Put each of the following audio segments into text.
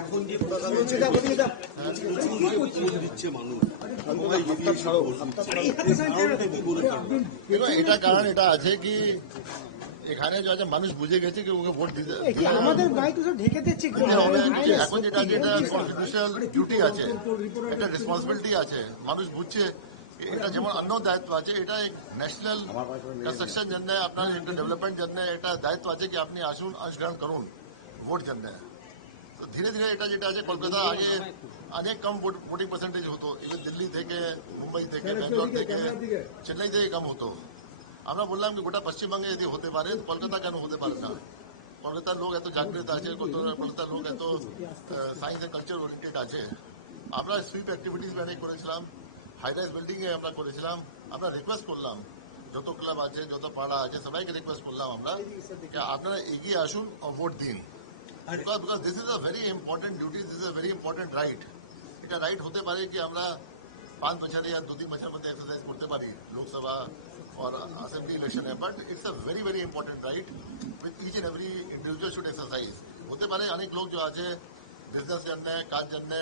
এখন যে দিচ্ছে মানুষ এটা কারণ এটা আছে কি এখানে যে আছে মানুষ বুঝে গেছে কি ওকে ভোট দিতে আমাদের বাইক সব ঢেকে দিচ্ছে এখন যেটা যেটা কনস্টিটিউশনাল ডিউটি আছে একটা রেসপন্সিবিলিটি আছে মানুষ বুঝছে এটা যেমন অন্য দায়িত্ব আছে এটা ন্যাশনাল কনস্ট্রাকশন জন্য আপনার ডেভেলপমেন্ট জন্য এটা দায়িত্ব আছে কি আপনি আসুন অংশগ্রহণ করুন ভোট জন্য তো ধীরে ধীরে এটা যেটা আছে কলকাতা আগে অনেক কম ভোটিং পার্সেন্টেজ হতো এবার দিল্লি থেকে মুম্বাই থেকে বেঙ্গলোর থেকে চেন্নাই থেকে কম হতো আমরা বললাম কি গোটা পশ্চিমবঙ্গে যদি হতে পারে কলকাতা কেন হতে পারে না কলকাতার লোক এত জাগ্রত আছে কলকাতার লোক এত সায়েন্স এন্ড কালচার ওরিয়েন্টেড আছে আমরা সুইপ অ্যাক্টিভিটিস অনেক করেছিলাম হাইরাইজ বিল্ডিং এ আমরা করেছিলাম আমরা রিকোয়েস্ট করলাম যত ক্লাব আছে যত পাড়া আছে সবাইকে রিকোয়েস্ট করলাম আমরা যে আপনারা এগিয়ে আসুন ও ভোট দিন because this is a very important duty, this is a very important right. এটা রাইট হতে পারে কি আমরা 5 বছরে या 2-3 বছর মধ্যে এক্সারসাইজ করতে পারি লোকসভা और असेंबली इलेक्शन है but it's a very very important right with each and every individual should exercise হতে পারে অনেক লোক যে আছে বিজনেস জন্য কাজ জন্য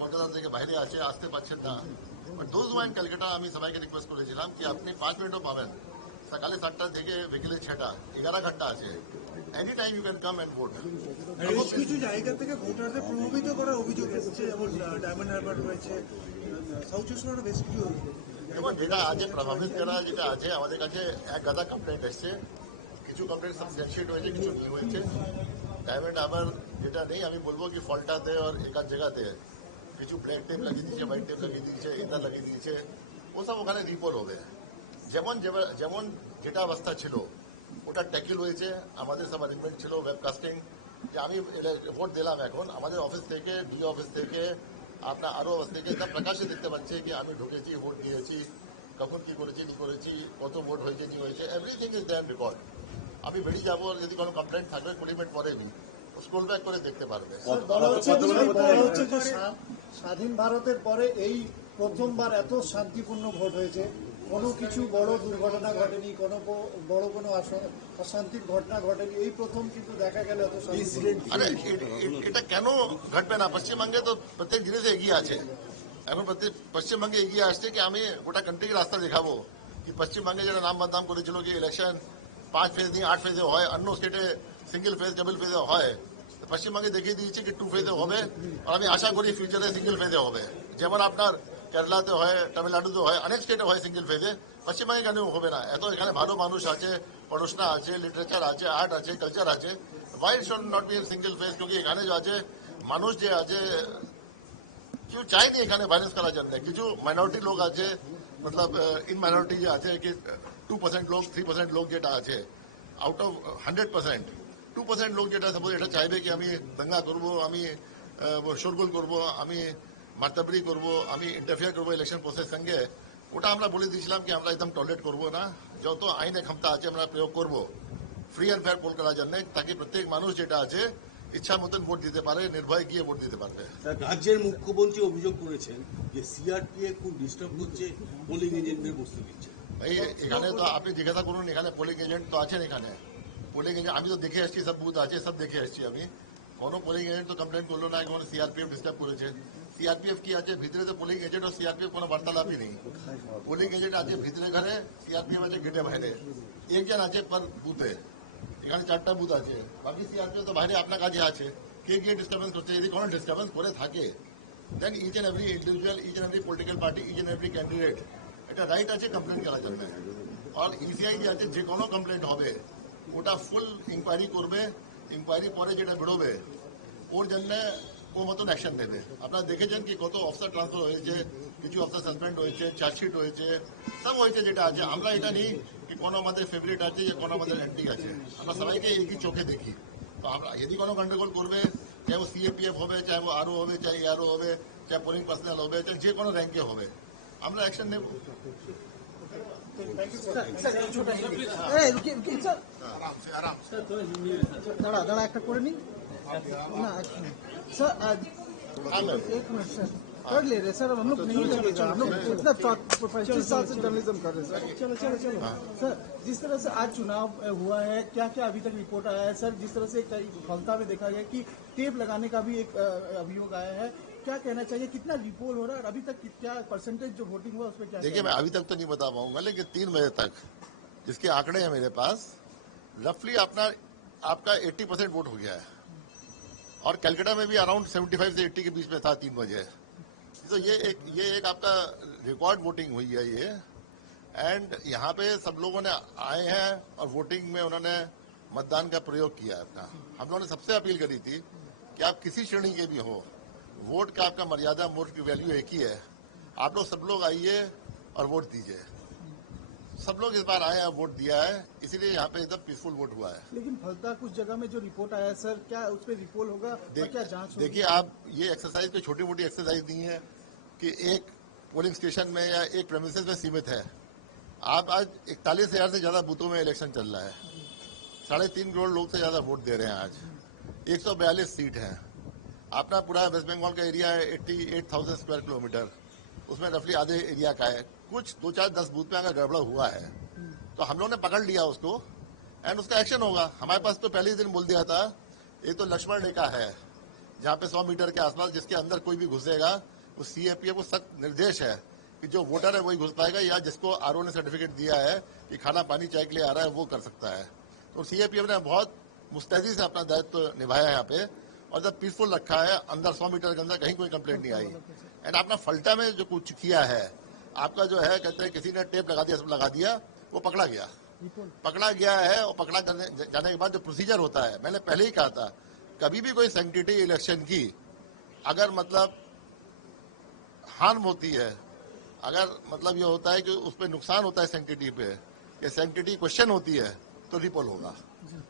কলকাতা থেকে বাইরে আছে আসতে পারছেন না but those who in Kolkata আমি সবাইকে রিকোয়েস্ট করেছিলাম কি আপনি 5 মিনিটও পাবেন সকালে 7টা থেকে বিকেলে 6টা 11 ঘন্টা আছে any time you can come and vote কিছু জায়গা থেকে ভোটারদের প্রভাবিত করার অভিযোগ এসেছে যেমন ডায়মন্ড হারবার রয়েছে সাউথ চব্বিশ বেশ কিছু দেখুন যেটা আছে প্রভাবিত করা যেটা আছে আমাদের কাছে এক গাদা কমপ্লেন্ট এসছে কিছু কমপ্লেন্ট সাবস্টেন্সিয়েট হয়েছে কিছু কি হয়েছে ডায়মন্ড হারবার যেটা নেই আমি বলবো কি ফল্টাতে আর একাধ জায়গাতে কিছু ব্ল্যাক টেপ লাগিয়ে দিয়েছে হোয়াইট টেপ লাগিয়ে দিয়েছে এটা লাগিয়ে দিয়েছে ও সব ওখানে রিপোর্ট হবে যেমন যেমন যেটা অবস্থা ছিল ওটা ট্যাকেল হয়েছে আমাদের সব অ্যারেঞ্জমেন্ট ছিল ওয়েবকাস্টিং যে আমি ভোট দিলাম এখন আমাদের অফিস থেকে ডি অফিস থেকে আপনার আরও অফিস থেকে সব প্রকাশ্যে দেখতে পাচ্ছে কি আমি ঢুকেছি ভোট দিয়েছি কখন কি করেছি নি করেছি কত ভোট হয়েছে কি হয়েছে এভরিথিং ইজ দেয়ার রেকর্ড আমি বেরিয়ে যাবো যদি কোনো কমপ্লেন্ট থাকবে 20 মিনিট পরে নি স্ক্রল ব্যাক করে দেখতে পারবে স্বাধীন ভারতের পরে এই প্রথমবার এত শান্তিপূর্ণ ভোট হয়েছে কোনো কিছু বড় দুর্ঘটনা ঘটেনি কোনো বড় কোনো অশান্তির ঘটনা ঘটেনি এই প্রথম কিন্তু দেখা গেল এত আরে এটা কেন ঘটবে না পশ্চিমবঙ্গে তো প্রত্যেক জিনিসে এগিয়ে আছে এখন পশ্চিমবঙ্গে এগিয়ে আসছে কি আমি গোটা কান্ট্রিকে রাস্তা দেখাবো কি পশ্চিমবঙ্গে যেটা নাম বদনাম করেছিল কি ইলেকশন 5 ফেজ নিয়ে 8 ফেজে হয় অন্য স্টেটে সিঙ্গেল ফেজ ডাবল ফেজে হয় পশ্চিমবঙ্গে দেখিয়ে দিয়েছে কি 2 ফেজে হবে আর আমি আশা করি ফিউচারে সিঙ্গেল ফেজে হবে যেমন আপনার কেরালাতে হয় তামিলনাড়ুতে হয় অনেক স্টেটে হয় সিঙ্গেল ফেজে পশ্চিমবঙ্গে কেন হবে না এত এখানে ভালো মানুষ আছে পড়াশোনা আছে লিটারেচার আছে আর্ট আছে কালচার আছে why should not be single phase क्योंकि এখানে যে আছে মানুষ যে আছে কেউ চায়নি এখানে ভায়োলেন্স করার জন্য কিছু মাইনরিটি লোক আছে মতলব ইন মাইনরিটি যে আছে কি 2% লোক 3% লোক যেটা আছে আউট অফ 100% 2% লোক যেটা সাপোজ এটা চাইবে কি আমি দাঙ্গা করবো আমি শোরগোল করবো আমি মারতাবরি করবো আমি ইন্টারফিয়ার করবো ইলেকশন প্রসেস সঙ্গে ওটা আমরা বলে দিয়েছিলাম কি আমরা একদম টলারেট করবো না যত আইনে ক্ষমতা আছে আমরা প্রয়োগ করবো ফ্রি অ্যান্ড ফেয়ার পোল করার জন্য তাকে প্রত্যেক মানুষ যেটা আছে ইচ্ছা মতন ভোট দিতে পারে নির্ভয়ে গিয়ে ভোট দিতে পারবে রাজ্যের মুখ্যমন্ত্রী অভিযোগ করেছেন যে সিআরপিএফ খুব ডিস্টার্ব করছে পোলিং এজেন্টদের বসতে দিচ্ছে ভাই এখানে তো আপনি জিজ্ঞাসা করুন এখানে পোলিং এজেন্ট তো আছেন এখানে পোলিং এজেন্ট আমি তো দেখে আসছি সব বুথ আছে সব দেখে আসছি আমি কোনো পোলিং এজেন্ট তো কমপ্লেন করলো না কোনো সিআরপিএফ ডিস্টার্ব করেছে সিআরপিএফ কি আছে ভিতরে তো পোলিং এজেন্ট ও সিআরপিএফ কোনো বার্তালাপই নেই পোলিং এজেন্ট আছে ভিতরে ঘরে সিআরপিএফ আছে গেটে বাইরে একজন আছে পার বুথে এখানে 4টা বুথ আছে বাকি সিআরপিএফ তো বাইরে আপনার কাজে আছে কে গিয়ে ডিস্টার্বেন্স করছে যদি কোনো ডিস্টার্বেন্স করে থাকে then each and every individual each and every political party each and every candidate এটা রাইট আছে কমপ্লেন করার জন্য আর ইসিআই যে আছে যে কোনো কমপ্লেন্ট হবে ওটা ফুল ইনকোয়ারি করবে ইনকোয়ারি পরে যেটা বেরোবে ওর জন্য ও মতন অ্যাকশন নেবে আপনারা দেখেছেন কি কত অফিসার ট্রান্সফার হয়েছে কিছু অফিসার সাসপেন্ড হয়েছে চার্জশিট হয়েছে সব হয়েছে যেটা আছে আমরা এটা নেই কি কোনো আমাদের ফেভারিট আছে কোনো আমাদের অ্যান্টি আছে আমরা সবাইকে একই চোখে দেখি তো আমরা যদি কোনো গন্ডগোল করবে চাहे वो सीएपीएफ হবে চাहे वो आरओ হবে চাहे एआरओ হবে চাहे পোলিং পার্সোনাল হবে চাहे যে কোনো র্যাঙ্কে হবে আমরা অ্যাকশন নেব দাঁড়া একটা করে নি না স্যার এক মিনিট স্যার कर ले रहे सर, हम लोग नहीं लगेगा, हम लोग इतना 25 साल से जर्नलिज्म कर रहे हैं सर। चलो चलो चलो सर, जिस तरह से आज चुनाव हुआ है, क्या क्या अभी तक रिपोर्ट आया है सर? जिस तरह से कई फलता में देखा गया कि टेप लगाने का भी एक अभियोग आया है, क्या कहना चाहिए, कितना रिपोल हो रहा है और अभी तक क्या परसेंटेज जो वोटिंग हुआ उसमें क्या? देखिए, मैं अभी तक तो नहीं बता पाऊंगा, लेकिन 3 बजे तक जिसके आंकड़े हैं मेरे पास, रफली आपका 80% वोट हो गया है और कलकत्ता में भी अराउंड 75 से 80 के बीच में था 3 बजे। तो ये एक आपका रिकॉर्ड वोटिंग हुई है ये। एंड यहाँ पे सब लोगों ने आए हैं और वोटिंग में उन्होंने मतदान का प्रयोग किया अपना। हम लोगों ने सबसे अपील करी थी कि आप किसी श्रेणी के भी हो, वोट का आपका मर्यादा वोट की वैल्यू एक ही है। आप लोग सब लोग आइए और वोट दीजिए। सब लोग इस बार आए हैं, वोट दिया है, इसीलिए यहाँ पे एकदम पीसफुल वोट हुआ है। लेकिन फलता कुछ जगह में जो रिपोर्ट आया है सर, क्या उस पर रिपोल होगा और क्या जांच होगी? देखिए, आप ये एक्सरसाइज कोई छोटी मोटी एक्सरसाइज नहीं है कि एक पोलिंग स्टेशन में या एक प्रेमिसेस में सीमित है। आप आज 41,000 से ज्यादा बूथों में इलेक्शन चल रहा है, 3.5 करोड़ लोग से ज्यादा वोट दे रहे हैं। आज 142 सीट है। अपना पूरा वेस्ट बंगाल का एरिया है 88,000 स्क्वायर किलोमीटर, उसमें रफली आधे एरिया का है। कुछ 2, 4, 10 बूथ में अगर गड़बड़ हुआ है तो हम लोगों ने पकड़ लिया उसको एंड उसका एक्शन होगा। हमारे पास तो पहले ही दिन बोल दिया था, ये तो लक्ष्मण रेखा है जहाँ पे 100 मीटर के आसपास जिसके अंदर कोई भी घुसेगा, उस CAPF को सख्त निर्देश है कि जो वोटर है वही घुस पाएगा, या जिसको RO ने सर्टिफिकेट दिया है कि खाना पानी चाय के लिए आ रहा है वो कर सकता है। तो CAPF ने बहुत मुस्तैदी से अपना दायित्व निभाया है यहाँ पे और जब पीसफुल रखा है। अंदर 100 मीटर के अंदर कहीं कोई कंप्लेंट नहीं आई। एंड आपने फल्टा में जो कुछ किया है, आपका जो है कहते हैं किसी ने टेप लगा दिया, वो पकड़ा गया है। और पकड़ा जाने के बाद जो प्रोसीजर होता है, मैंने पहले ही कहा था, कभी भी कोई सैंक्टिटी इलेक्शन की अगर मतलब हार्म होती है, अगर मतलब ये होता है कि उस पर नुकसान होता है सैंक्टिटी पे, या सैंक्टिटी क्वेश्चन होती है, तो रिपोल होगा।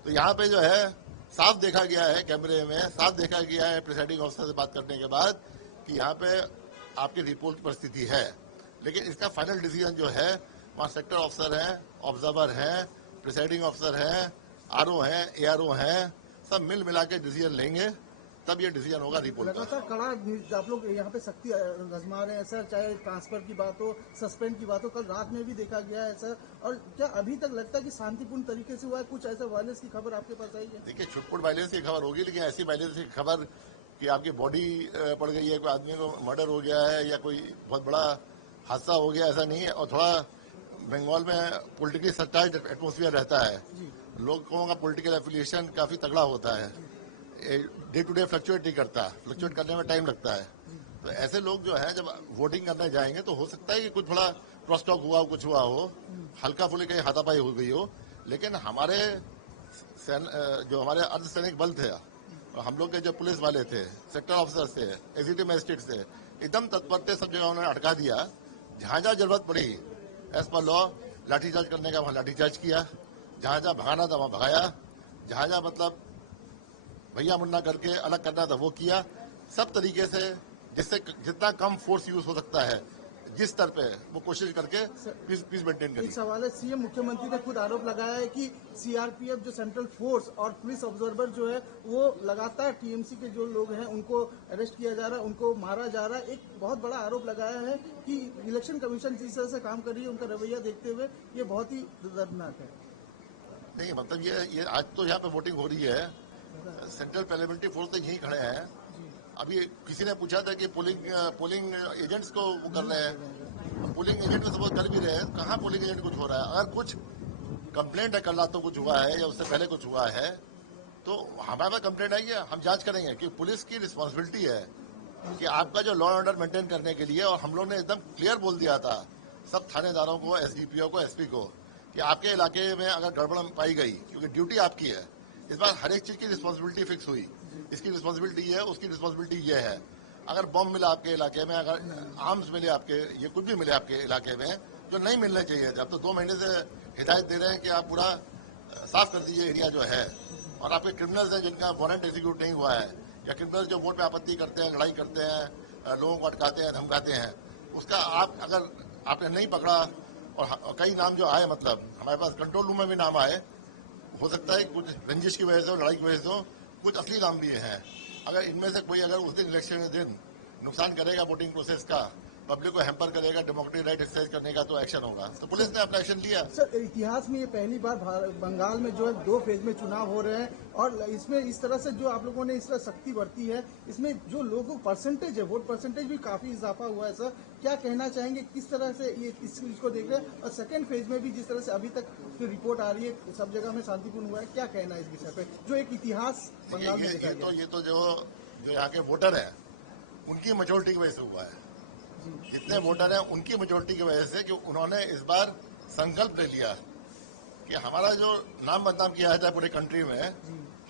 तो यहाँ पे जो है साफ देखा गया है, कैमरे में साफ देखा गया है प्रिसाइडिंग ऑफिसर से बात करने के बाद कि यहाँ पे आपकी रिपोल की परिस्थिति है। लेकिन इसका फाइनल डिसीजन जो है वहाँ सेक्टर ऑफिसर हैं, ऑब्जर्वर हैं, प्रिसाइडिंग ऑफिसर हैं, RO हैं, ARO हैं, सब मिला के डिसीजन लेंगे, तब ये डिसीजन होगा रिपोर्ट का। लगातार कड़ा आप लोग यहाँ पे सख्ती आजमा रहे हैं सर, चाहे ट्रांसफर की बात हो, सस्पेंड की बात हो, कल रात में भी देखा गया है सर। और क्या अभी तक लगता है कि शांतिपूर्ण तरीके से हुआ है? कुछ ऐसा वायलेंस की खबर आपके पास आई है? देखिए, छुटपुट वायलेंस की खबर होगी, लेकिन ऐसी वायलेंस की खबर कि आपकी बॉडी पड़ गई है, कोई आदमी को मर्डर हो गया है या कोई बहुत बड़ा हादसा हो गया, ऐसा नहीं है। और थोड़ा बंगाल में पॉलिटिकली सच्चाई एटमोसफियर रहता है, लोगों का पॉलिटिकल एफिलिएशन काफी तगड़ा होता है, डे टू डे फ्लक्चुएट नहीं करता, फ्लक्चुएट करने में टाइम लगता है। तो ऐसे लोग जो है जब वोटिंग करने जाएंगे तो हो सकता है कि कुछ थोड़ा क्रॉस टॉक हुआ, कुछ हुआ हो, हल्का फुल्की कहीं हाथापाई हो गई हो। लेकिन हमारे जो हमारे अर्धसैनिक बल थे, हम लोग के जो पुलिस वाले थे, सेक्टर ऑफिसर थे, एग्जीक्यूटिव मजिस्ट्रेट थे, एकदम तत्पर थे, सब जगह उन्होंने अटका दिया। जहां जहां जरूरत पड़ी एज पर लॉ लाठीचार्ज करने का वहां लाठीचार्ज किया, जहां जहां भगाना था वहां भगाया, जहां जहां मतलब भैया मुन्ना करके अलग करना था वो किया। सब तरीके से जिससे जितना कम फोर्स यूज हो सकता है जिस स्तर पे, वो कोशिश करके पीस मेंटेन करें। एक सवाल है, सीएम मुख्यमंत्री ने खुद आरोप लगाया है कि CRPF जो सेंट्रल फोर्स और पुलिस ऑब्जर्वर जो है वो लगातार TMC के जो लोग हैं उनको अरेस्ट किया जा रहा है, उनको मारा जा रहा है। एक बहुत बड़ा आरोप लगाया है कि इलेक्शन कमीशन जिस तरह से काम कर रही है, उनका रवैया देखते हुए ये बहुत ही दर्दनाक है। नहीं, मतलब ये आज तो यहाँ पे वोटिंग हो रही है, सेंट्रल पार्लियामेंट्री फोर्स तो यहीं खड़े हैं। अभी किसी ने पूछा था कि पोलिंग एजेंट्स को वो कर रहे हैं, पोलिंग एजेंट को सपोज कर भी रहे हैं, कहाँ पोलिंग एजेंट कुछ हो रहा है? अगर कुछ कंप्लेंट है, कल रात तो कुछ हुआ है या उससे पहले कुछ हुआ है, तो हमारे पास कंप्लेंट आई है, हम जांच करेंगे। कि पुलिस की रिस्पॉन्सिबिलिटी है कि आपका जो लॉ एंड ऑर्डर मेंटेन करने के लिए, और हम लोग ने एकदम क्लियर बोल दिया था सब थानेदारों को, SDPO को, SP को, कि आपके इलाके में अगर गड़बड़ पाई गई, क्योंकि ड्यूटी आपकी है, इस बार हर एक चीज की रिस्पॉन्सिबिलिटी फिक्स हुई, इसकी रिस्पॉन्सिबिलिटी ये है, उसकी रिस्पॉन्सिबिलिटी ये है। अगर बॉम्ब मिला आपके इलाके में, अगर आर्म्स मिले आपके, ये कुछ भी मिले आपके इलाके में जो नहीं मिलने चाहिए थे, अब तो 2 महीने से हिदायत दे रहे हैं कि आप पूरा साफ कर दीजिए एरिया जो है। और आपके क्रिमिनल्स हैं जिनका वारंट एग्जीक्यूट नहीं हुआ है, या क्रिमिनल्स जो वोट पे आपत्ति करते हैं, लड़ाई करते हैं, लोगों को अटकाते हैं, धमकाते हैं, उसका आप अगर आपने नहीं पकड़ा, और कई नाम जो आए, मतलब हमारे पास कंट्रोल रूम में भी नाम आए, हो सकता है कुछ रंजिश की वजह से, लड़ाई की वजह से, कुछ असली नाम भी हैं। अगर इनमें से कोई अगर उस दिन इलेक्शन के दिन नुकसान करेगा वोटिंग प्रोसेस का, पब्लिक को हैम्पर करेगा डेमोक्रेटिक राइट एक्सरसाइज करने का, तो एक्शन होगा। तो पुलिस ने अपना एक्शन लिया। सर, इतिहास में ये पहली बार बंगाल में जो है 2 फेज में चुनाव हो रहे हैं और इसमें इस तरह से जो आप लोगों ने इस तरह सख्ती बरती है, इसमें जो लोगों परसेंटेज है, वोट परसेंटेज भी काफी इजाफा हुआ है। सर, क्या कहना चाहेंगे, किस तरह से ये इस चीज को देख रहे हैं? और सेकेंड फेज में भी जिस तरह से अभी तक जो रिपोर्ट आ रही है सब जगह में शांतिपूर्ण हुआ है, क्या कहना है इस विषय पे, जो एक इतिहास बंगाल में देखा गया? ये तो जो यहाँ के वोटर है उनकी मेजोरिटी की वजह से हुआ है। जितने वोटर हैं उनकी मेजोरिटी की वजह से, कि उन्होंने इस बार संकल्प ले लिया कि हमारा जो नाम बदनाम किया जाता है पूरे कंट्री में,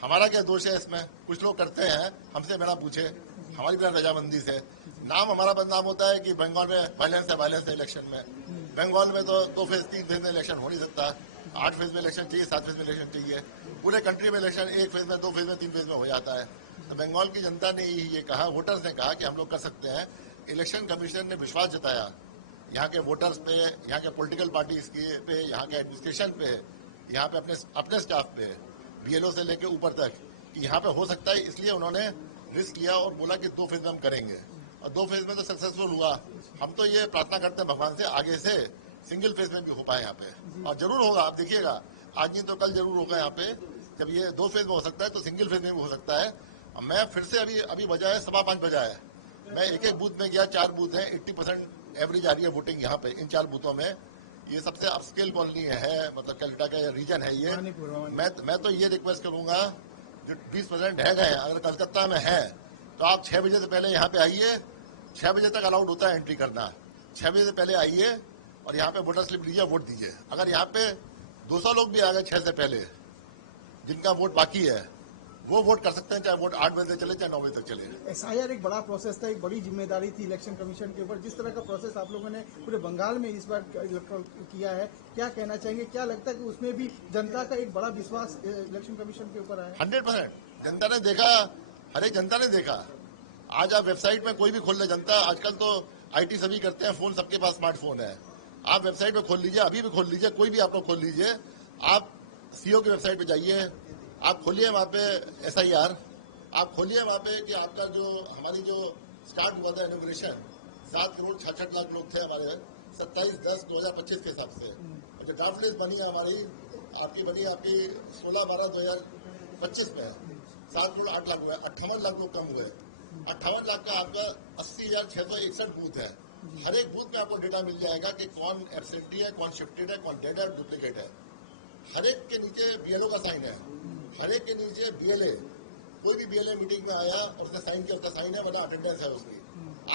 हमारा क्या दोष है इसमें? कुछ लोग करते हैं हमसे बिना पूछे, हमारी बिना रजामंदी से। नाम हमारा बदनाम होता है कि बंगाल में वायलेंस है इलेक्शन में। बंगाल में तो 2 फेज 3 फेज में इलेक्शन हो नहीं सकता, 8 फेज में इलेक्शन चाहिए, 7 फेज में इलेक्शन चाहिए। पूरे कंट्री में इलेक्शन 1 फेज में, 2 फेज में, 3 फेज में हो जाता है। तो बंगाल की जनता ने ये कहा, वोटर्स ने कहा कि हम लोग कर सकते हैं। इलेक्शन कमीशन ने विश्वास जताया यहाँ के वोटर्स पे, यहाँ के पॉलिटिकल पार्टीज पे, यहाँ के एडमिनिस्ट्रेशन पे, यहाँ पे अपने स्टाफ पे, बीएलओ से लेके ऊपर तक, कि यहाँ पे हो सकता है। इसलिए उन्होंने रिस्क लिया और बोला कि 2 फेज में हम करेंगे, और 2 फेज में तो सक्सेसफुल हुआ। हम तो ये प्रार्थना करते हैं भगवान से आगे से सिंगल फेज में भी हो पाए यहाँ पे, और जरूर होगा। आप देखिएगा, आज नहीं तो कल जरूर होगा। यहाँ पे जब ये 2 फेज में हो सकता है तो सिंगल फेज में भी हो सकता है। मैं फिर से अभी बजा है 5:15 बजा है, मैं एक बूथ में गया, 4 बूथ हैं, 80% एवरेज आ रही है वोटिंग यहाँ पे इन 4 बूथों में। ये सबसे अपस्केल कॉलोनी है, मतलब कैलकाटा का रीजन है ये। मैं तो ये रिक्वेस्ट करूंगा, जो 20% रह गए, अगर कलकत्ता में है तो आप 6 बजे से पहले यहाँ पे आइए। 6 बजे तक अलाउड होता है एंट्री करना। 6 बजे से पहले आइए और यहाँ पे वोटर स्लिप लीजिए, वोट दीजिए। अगर यहाँ पे 200 लोग भी आ गए 6 से पहले, जिनका वोट बाकी है, वो वोट कर सकते हैं, चाहे वोट 8 बजे तक चले, चाहे 9 बजे तक चले। एसआईआर एक बड़ा प्रोसेस था, एक बड़ी जिम्मेदारी थी इलेक्शन कमीशन के ऊपर। जिस तरह का प्रोसेस आप लोगों ने पूरे बंगाल में इस बार किया है, क्या कहना चाहेंगे? क्या लगता है कि उसमें भी जनता का एक बड़ा विश्वास इलेक्शन कमीशन के ऊपर आया? 100% जनता ने देखा, हर एक जनता ने देखा। आज आप वेबसाइट में कोई भी खोल ले, जनता आजकल तो IT सभी करते हैं, फोन सबके पास स्मार्टफोन है। आप वेबसाइट पे खोल लीजिए, अभी भी खोल लीजिए, कोई भी आप लोग खोल लीजिए। आप सीओ की वेबसाइट पे जाइए, आप खोलिए वहाँ पे SIR, आप खोलिए वहाँ पे कि आपका जो हमारी जो स्टार्ट हुआ था इनॉग्रेशन, 7 करोड़ 66 लाख लोग थे हमारे 27/10/2025 के हिसाब से। जो ड्राफ्ट लिस्ट बनी है हमारी, आपकी 16/12/2025 में 7 करोड़ 8 लाख हुए, 58 लाख लोग कम हुए। 58 लाख का आपका 80,661 बूथ है। हर एक बूथ में आपको डेटा मिल जाएगा कि कौन एब्सेंटी है, कौन शिफ्टेड है, कौन डेड है, डुप्लीकेट है। हर एक के नीचे BLO का साइन है, हर एक के नीचे BLA। कोई भी BLA मीटिंग में आया और उसने साइन किया, उसका साइन है, मतलब अटेंडेंस है उसकी।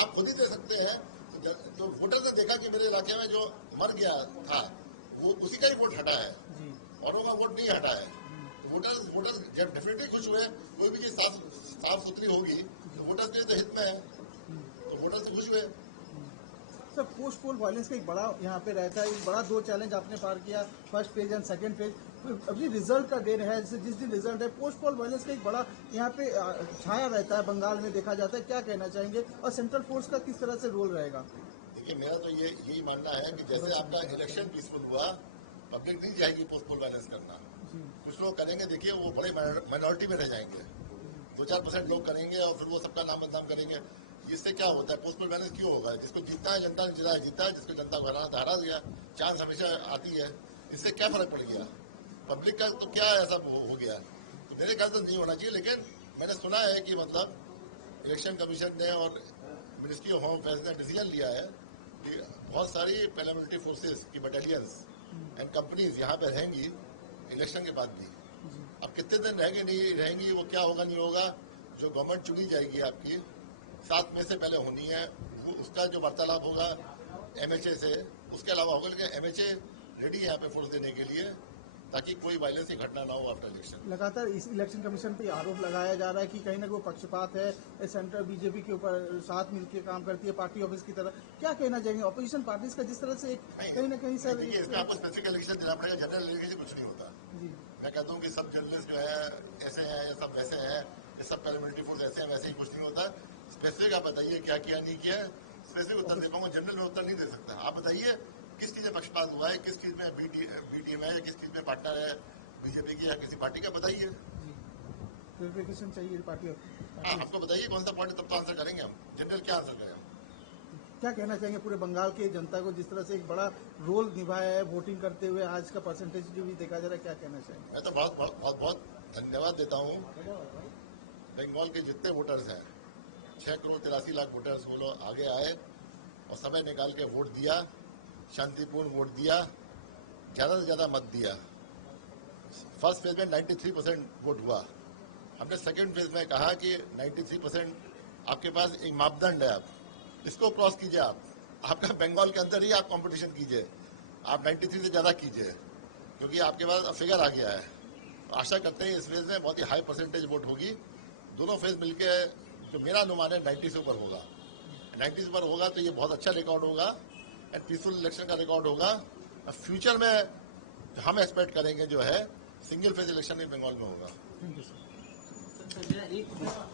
आप खुद ही दे सकते हैं। तो वोटर ने देखा कि मेरे इलाके में जो मर गया था वो उसी का ही वोट हटा है, औरों का वोट नहीं हटा है। तो वोटर्स जब डेफिनेटली खुश हुए। कोई भी चीज साफ सुथरी होगी तो वोटर्स के तो हित में है, तो वोटर्स खुश हुए। सर, पोस्ट पोल वायलेंस का एक बड़ा यहाँ पे रहता है, एक बड़ा 2 चैलेंज आपने पार किया, first phase and second phase. अभी रिजल्ट का देर है, जिस दिन रिजल्ट है, पोस्ट पोल वायलेंस का एक बड़ा यहाँ पे छाया रहता है, बंगाल में देखा जाता है। क्या कहना चाहेंगे? और सेंट्रल फोर्स का किस तरह से रोल रहेगा? देखिए, मेरा तो यही मानना है कि जैसे आपका इलेक्शन पीसफुल हुआ, पब्लिक नहीं जाएगी पोस्ट पोल वायलेंस करना। कुछ लोग करेंगे, देखिए वो बड़े माइनॉरिटी में रह जाएंगे, 2-4% लोग करेंगे और फिर वो सबका नाम बदनाम करेंगे। इससे क्या होता है? पोस्ट पोल वायलेंस क्यों होगा? जिसको जीतना है जनता ने जीता है, जिसको जनता को हरा दिया, चांस हमेशा आती है। इससे क्या फर्क पड़ गया? पब्लिक का तो क्या ऐसा हो गया? तो मेरे ख्याल से नहीं होना चाहिए। लेकिन मैंने सुना है कि मतलब इलेक्शन कमीशन ने और मिनिस्ट्री ऑफ होम अफेयर्स ने डिसीजन लिया है कि बहुत सारी पैरामिलिट्री फोर्सेस की बटालियंस एंड कंपनीज यहाँ पे रहेंगी इलेक्शन के बाद भी। अब कितने दिन रहेंगे नहीं रहेंगी, वो क्या होगा नहीं होगा, जो गवर्नमेंट चुनी जाएगी आपकी 7 मई से पहले होनी है, वो उसका जो वार्तालाप होगा MHA से, उसके अलावा होगा। लेकिन MHA रेडी है यहाँ पे फोर्स देने के लिए, ताकि कोई वायलेंस की घटना ना हो आफ्टर इलेक्शन। लगातार इस इलेक्शन कमीशन पे आरोप लगाया जा रहा है कि कहीं ना कहीं वो पक्षपात है, सेंट्रल BJP के ऊपर साथ मिलकर काम करती है पार्टी ऑफिस की तरह। क्या कहना चाहेंगे ऑपोजिशन पार्टीज का जिस तरह से कहीं ना कहीं सर? इसमें आपको स्पेसिफिक इलेक्शन देना पड़ेगा, जनरल इलेक्शन से कुछ नहीं होता। मैं कहता हूँ कि सब जर्नलिस्ट जो है ऐसे हैं या सब वैसे हैं, ये सब पैरामिलिट्री फोर्स ऐसे हैं वैसे ही, कुछ नहीं होता। स्पेसिफिक आप बताइए क्या किया नहीं किया, स्पेसिफिक उत्तर दे पाऊंगा, जनरल में उत्तर नहीं दे सकता। आप बताइए किस चीज में पक्षपात हुआ है, किस चीज में B team है, या किस चीज में पार्टनर है BJP की या किसी पार्टी का, बताइए। क्लैरिफिकेशन चाहिए पार्टी हमको बताइए कौन सा पॉइंट, तब तो आंसर करेंगे हम। जनरल क्या आंसर करें? क्या कहना चाहेंगे पूरे बंगाल के जनता को, जिस तरह से एक बड़ा रोल निभाया है वोटिंग करते हुए, आज का परसेंटेज जो भी देखा जा रहा है, क्या कहना चाहेंगे? मैं तो बहुत धन्यवाद देता हूँ बंगाल के जितने वोटर्स हैं, 6 करोड़ 83 लाख वोटर्स, वो लोग आगे आए और समय निकाल के वोट दिया, शांतिपूर्ण वोट दिया, ज्यादा से ज्यादा मत दिया। फर्स्ट फेज में 93% वोट हुआ। हमने सेकेंड फेज में कहा कि 93% आपके पास एक मापदंड है, आप इसको क्रॉस कीजिए। आपका बंगाल के अंदर ही आप कंपटीशन कीजिए, आप 93 से ज्यादा कीजिए, क्योंकि आपके पास फिगर आ गया है। तो आशा करते हैं इस फेज में बहुत ही हाई परसेंटेज वोट होगी। दोनों फेज मिलके जो मेरा अनुमान है 90 से ऊपर होगा। 90 से ऊपर होगा तो ये बहुत अच्छा रिकॉर्ड होगा एंड पीसफुल इलेक्शन का रिकॉर्ड होगा। फ्यूचर में हम एक्सपेक्ट करेंगे जो है सिंगल फेज इलेक्शन भी बंगाल में होगा। Thank you sir.